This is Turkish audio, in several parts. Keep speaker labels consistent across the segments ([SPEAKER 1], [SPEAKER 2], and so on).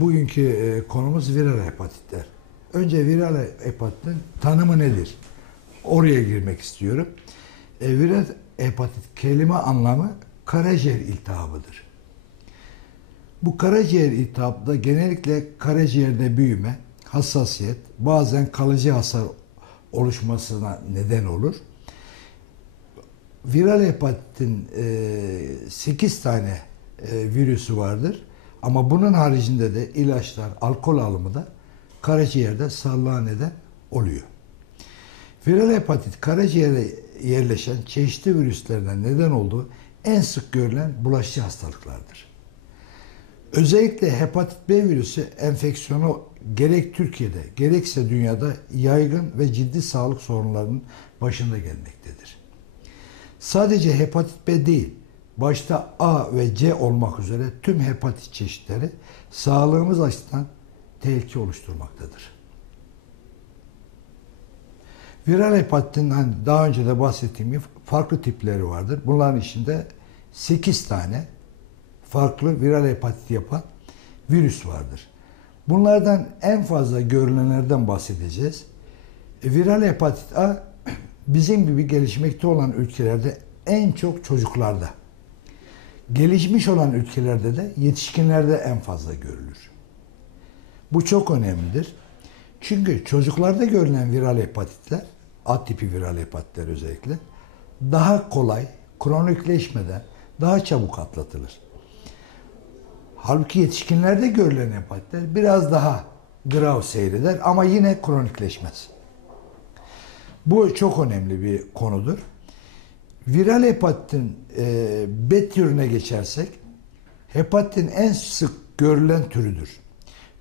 [SPEAKER 1] bugünkü e, konumuz viral hepatitler. Önce viral hepatitin tanımı nedir? Oraya girmek istiyorum. E, viral hepatit kelime anlamı karaciğer iltihabıdır. Bu karaciğer iltihabı da genellikle karaciğerde büyüme, hassasiyet, bazen kalıcı hasar oluşmasına neden olur. Viral hepatitin e, 8 tane e, virüsü vardır. Ama bunun haricinde de ilaçlar, alkol alımı da karaciğerde sağlığa neden oluyor. Viral hepatit karaciğere yerleşen çeşitli virüslerden neden olduğu en sık görülen bulaşıcı hastalıklardır. Özellikle hepatit B virüsü enfeksiyonu gerek Türkiye'de gerekse dünyada yaygın ve ciddi sağlık sorunlarının başında gelmektedir. Sadece hepatit B değil, başta A ve C olmak üzere tüm hepatit çeşitleri sağlığımız açısından tehlike oluşturmaktadır. Viral hepatitin hani daha önce de bahsettiğim gibi farklı tipleri vardır. Bunların içinde 8 tane farklı viral hepatit yapan virüs vardır. Bunlardan en fazla görülenlerden bahsedeceğiz. E, viral hepatit A bizim gibi gelişmekte olan ülkelerde en çok çocuklarda. Gelişmiş olan ülkelerde de yetişkinlerde en fazla görülür. Bu çok önemlidir. Çünkü çocuklarda görülen viral hepatitler, A tipi viral hepatitler özellikle, daha kolay, kronikleşmeden daha çabuk atlatılır. Halbuki yetişkinlerde görülen hepatitler biraz daha grav seyreder ama yine kronikleşmez. Bu çok önemli bir konudur. Viral hepatitin e, B türüne geçersek, hepatitin en sık görülen türüdür.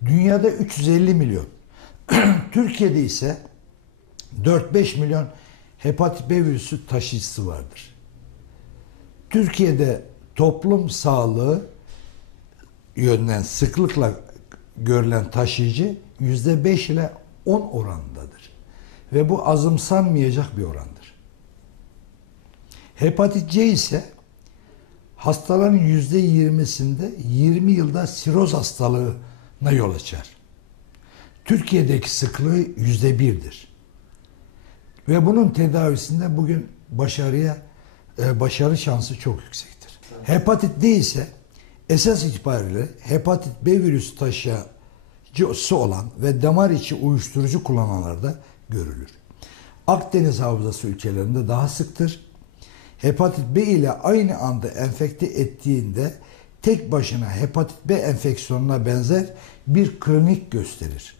[SPEAKER 1] Dünyada 350 milyon, Türkiye'de ise 4-5 milyon hepatit B virüsü taşıyıcısı vardır. Türkiye'de toplum sağlığı yönden sıklıkla görülen taşıyıcı %5 ile 10 oranındadır. Ve bu azımsanmayacak bir orandır. Hepatit C ise hastaların %20'sinde 20 yılda siroz hastalığına yol açar. Türkiye'deki sıklığı %1'dir. Ve bunun tedavisinde bugün başarıya e, başarı şansı çok yüksektir. Hepatit D ise esas itibariyle hepatit B virüsü taşıyıcısı olan ve damar içi uyuşturucu kullananlarda görülür. Akdeniz havzası ülkelerinde daha sıktır. Hepatit B ile aynı anda enfekte ettiğinde tek başına hepatit B enfeksiyonuna benzer bir klinik gösterir.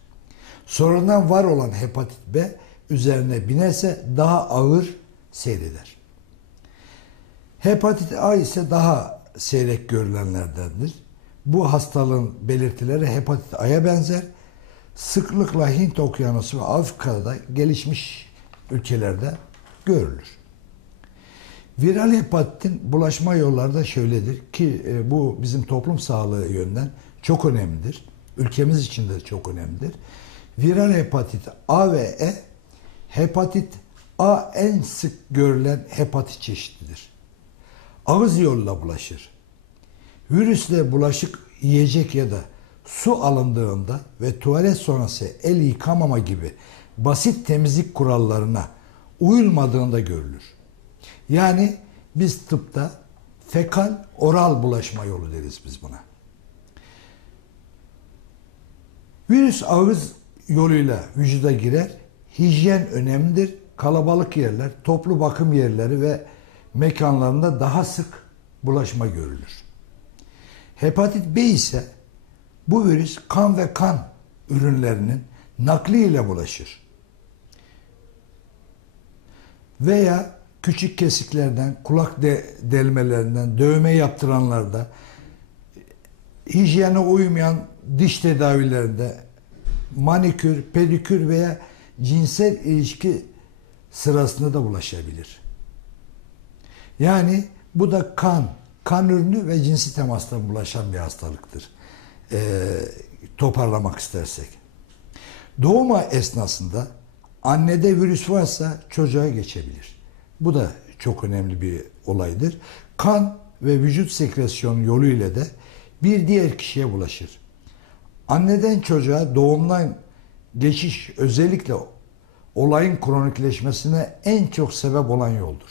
[SPEAKER 1] Sonradan var olan hepatit B üzerine binerse daha ağır seyreder. Hepatit A ise daha seyrek görülenlerdendir. Bu hastalığın belirtileri hepatit A'ya benzer. Sıklıkla Hint Okyanusu ve Afrika'da gelişmiş ülkelerde görülür. Viral hepatitin bulaşma yolları da şöyledir ki e, bu bizim toplum sağlığı yönden çok önemlidir. Ülkemiz için de çok önemlidir. Viral hepatit A ve E hepatit A en sık görülen hepatit çeşididir. Ağız yoluyla bulaşır. Virüsle bulaşık yiyecek ya da su alındığında ve tuvalet sonrası el yıkamama gibi basit temizlik kurallarına uyulmadığında görülür. Yani biz tıpta fekal oral bulaşma yolu deriz biz buna. Virüs ağız yoluyla vücuda girer. Hijyen önemlidir. Kalabalık yerler, toplu bakım yerleri ve mekanlarında daha sık bulaşma görülür. Hepatit B ise bu virüs kan ve kan ürünlerinin nakli ile bulaşır. Veya küçük kesiklerden, kulak de, delmelerinden, dövme yaptıranlarda, hijyene uymayan diş tedavilerinde, manikür, pedikür veya cinsel ilişki sırasında da bulaşabilir. Yani bu da kan, kan ürünü ve cinsi temastan bulaşan bir hastalıktır. Ee, toparlamak istersek. Doğuma esnasında annede virüs varsa çocuğa geçebilir. Bu da çok önemli bir olaydır. Kan ve vücut sekresyonu yoluyla da bir diğer kişiye bulaşır. Anneden çocuğa doğumdan geçiş özellikle olayın kronikleşmesine en çok sebep olan yoldur.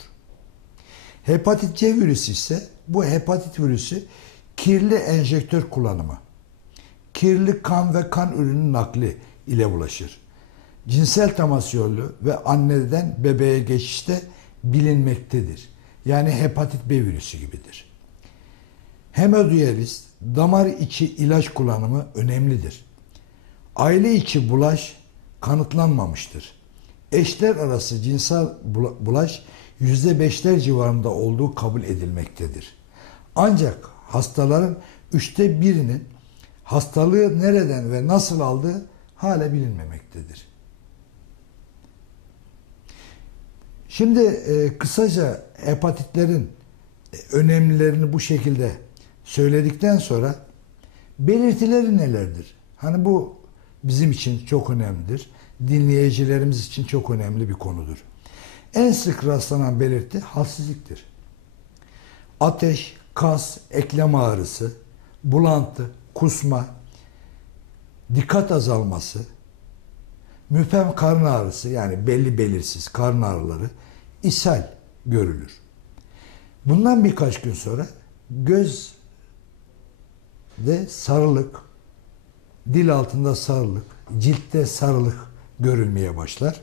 [SPEAKER 1] Hepatit C virüsü ise bu hepatit virüsü kirli enjektör kullanımı, kirli kan ve kan ürünü nakli ile bulaşır. Cinsel temas yolu ve anneden bebeğe geçişte bilinmektedir. Yani hepatit B virüsü gibidir. Hemodiyaliz, damar içi ilaç kullanımı önemlidir. Aile içi bulaş kanıtlanmamıştır. Eşler arası cinsel bulaş %5'ler civarında olduğu kabul edilmektedir. Ancak hastaların üçte birinin hastalığı nereden ve nasıl aldığı hala bilinmemektedir. Şimdi e, kısaca hepatitlerin önemlilerini bu şekilde söyledikten sonra belirtileri nelerdir? Hani bu bizim için çok önemlidir. Dinleyicilerimiz için çok önemli bir konudur. En sık rastlanan belirti halsizliktir. Ateş, kas, eklem ağrısı, bulantı, kusma, dikkat azalması, müphem karın ağrısı yani belli belirsiz karın ağrıları, ishal görülür. Bundan birkaç gün sonra göz de sarılık, dil altında sarılık, ciltte sarılık görülmeye başlar.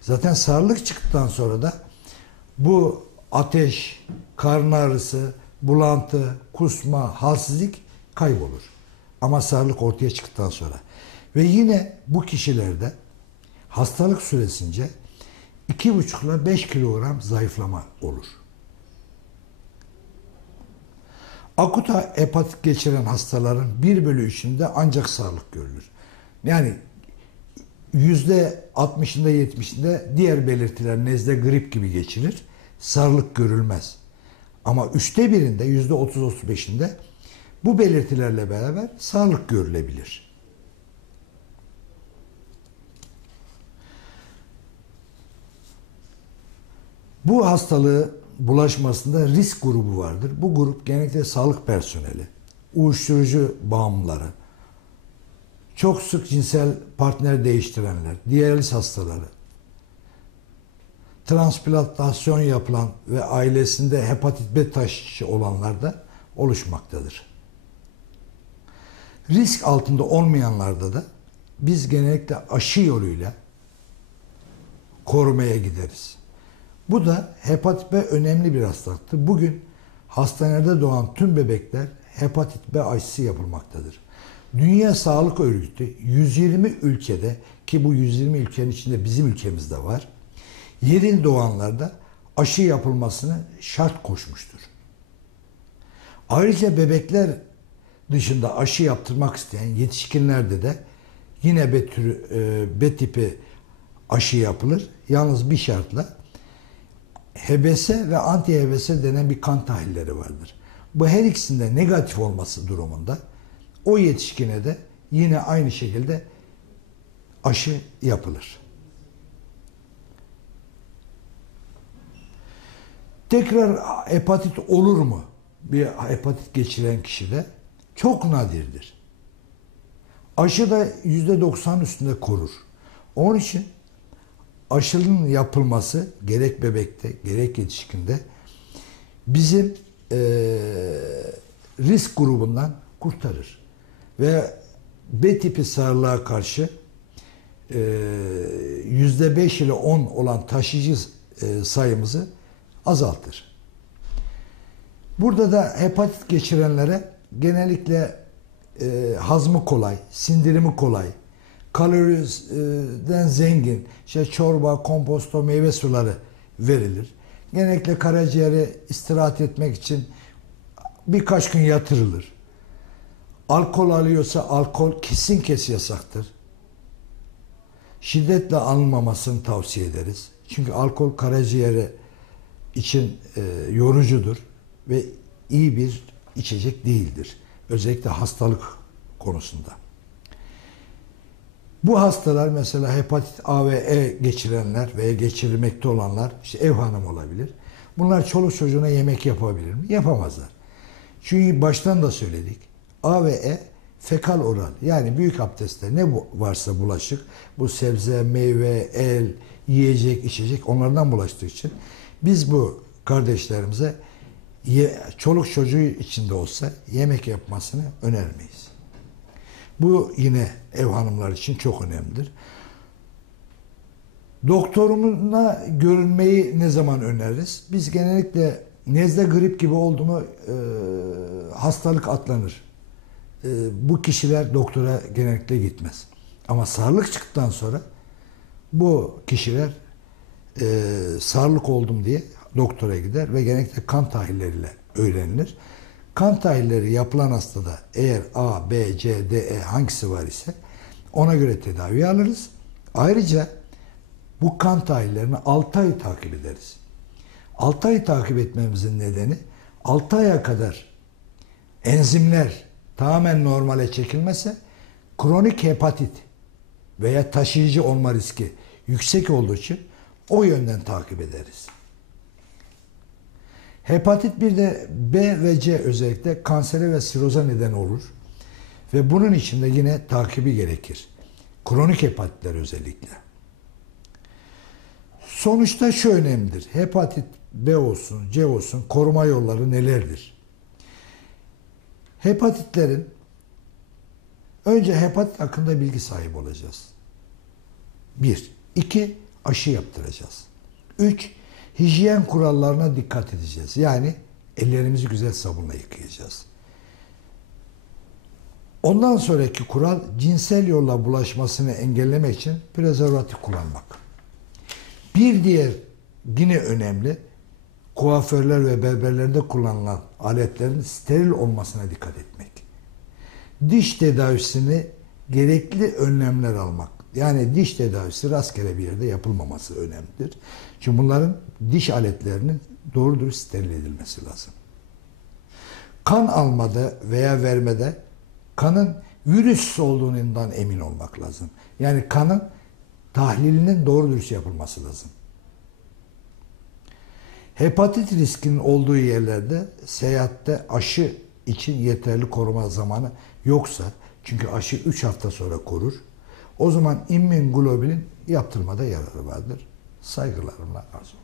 [SPEAKER 1] Zaten sarılık çıktıktan sonra da bu ateş, karın ağrısı, bulantı, kusma, halsizlik kaybolur. Ama sarılık ortaya çıktıktan sonra. Ve yine bu kişilerde hastalık süresince 2,5 ile 5 kilogram zayıflama olur. Akut hepatit geçiren hastaların 1 bölü 3'ünde ancak sağlık görülür. Yani yüzde 60'ında 70'inde diğer belirtiler nezle grip gibi geçirir. Sarılık görülmez. Ama üçte birinde yüzde 30-35'inde bu belirtilerle beraber sağlık görülebilir. Bu hastalığı bulaşmasında risk grubu vardır. Bu grup genellikle sağlık personeli, uyuşturucu bağımlıları, çok sık cinsel partner değiştirenler, diyaliz hastaları, transplantasyon yapılan ve ailesinde hepatit B taşıyıcı olanlar da oluşmaktadır. Risk altında olmayanlarda da biz genellikle aşı yoluyla korumaya gideriz. Bu da hepatit B önemli bir hastalıktır. Bugün hastanede doğan tüm bebekler hepatit B aşısı yapılmaktadır. Dünya Sağlık Örgütü 120 ülkede ki bu 120 ülkenin içinde bizim ülkemizde var. Yeril doğanlarda aşı yapılmasını şart koşmuştur. Ayrıca bebekler dışında aşı yaptırmak isteyen yetişkinlerde de yine B, türü, e, B tipi aşı yapılır. Yalnız bir şartla HBS ve anti HBS denen bir kan tahlilleri vardır. Bu her ikisinde negatif olması durumunda o yetişkine de yine aynı şekilde aşı yapılır. Tekrar hepatit olur mu? Bir hepatit geçiren kişide çok nadirdir. Aşı da %90 üstünde korur. Onun için aşının yapılması gerek bebekte gerek yetişkinde bizim e, risk grubundan kurtarır ve B tipi sarılığa karşı yüzde beş ile on olan taşıyıcı e, sayımızı azaltır. Burada da hepatit geçirenlere genellikle e, hazmı kolay, sindirimi kolay, kaloriden zengin, işte çorba, komposto, meyve suları verilir. Genellikle karaciğere istirahat etmek için birkaç gün yatırılır. Alkol alıyorsa alkol kesin kes yasaktır. Şiddetle alınmamasını tavsiye ederiz. Çünkü alkol karaciğeri için e, yorucudur ve iyi bir içecek değildir. Özellikle hastalık konusunda. Bu hastalar mesela hepatit A ve E geçirenler veya geçirmekte olanlar işte ev hanım olabilir. Bunlar çoluk çocuğuna yemek yapabilir mi? Yapamazlar. Çünkü baştan da söyledik. A ve E Fekal oral yani büyük abdestte ne varsa bulaşık bu sebze, meyve, el, yiyecek, içecek onlardan bulaştığı için biz bu kardeşlerimize çoluk çocuğu içinde olsa yemek yapmasını önermeyiz. Bu yine ev hanımlar için çok önemlidir. Doktorumuna görünmeyi ne zaman öneririz? Biz genellikle nezle grip gibi oldu mu e, hastalık atlanır. E, bu kişiler doktora genellikle gitmez. Ama sağlık çıktıktan sonra bu kişiler e, sağlık oldum diye doktora gider ve genellikle kan tahlilleriyle öğrenilir. Kan tahlilleri yapılan hastada eğer A, B, C, D, E hangisi var ise ona göre tedavi alırız. Ayrıca bu kan tahlillerini 6 ay takip ederiz. 6 ay takip etmemizin nedeni 6 aya kadar enzimler tamamen normale çekilmese kronik hepatit veya taşıyıcı olma riski yüksek olduğu için o yönden takip ederiz. Hepatit bir de B ve C özellikle kansere ve siroza neden olur. Ve bunun için de yine takibi gerekir. Kronik hepatitler özellikle. Sonuçta şu önemlidir. Hepatit B olsun, C olsun koruma yolları nelerdir? Hepatitlerin önce hepatit hakkında bilgi sahibi olacağız. Bir. iki Aşı yaptıracağız. Üç. Hijyen kurallarına dikkat edeceğiz. Yani ellerimizi güzel sabunla yıkayacağız. Ondan sonraki kural cinsel yolla bulaşmasını engellemek için prezervatif kullanmak. Bir diğer yine önemli kuaförler ve berberlerde kullanılan aletlerin steril olmasına dikkat etmek. Diş tedavisini gerekli önlemler almak. Yani diş tedavisi rastgele bir yerde yapılmaması önemlidir. Çünkü bunların diş aletlerinin doğru dürüst steril edilmesi lazım. Kan almada veya vermede kanın virüs olduğundan emin olmak lazım. Yani kanın tahlilinin doğru dürüst yapılması lazım. Hepatit riskinin olduğu yerlerde seyahatte aşı için yeterli koruma zamanı yoksa çünkü aşı 3 hafta sonra korur. O zaman immün globulin yaptırmada yararı vardır. Saygılarımla arz.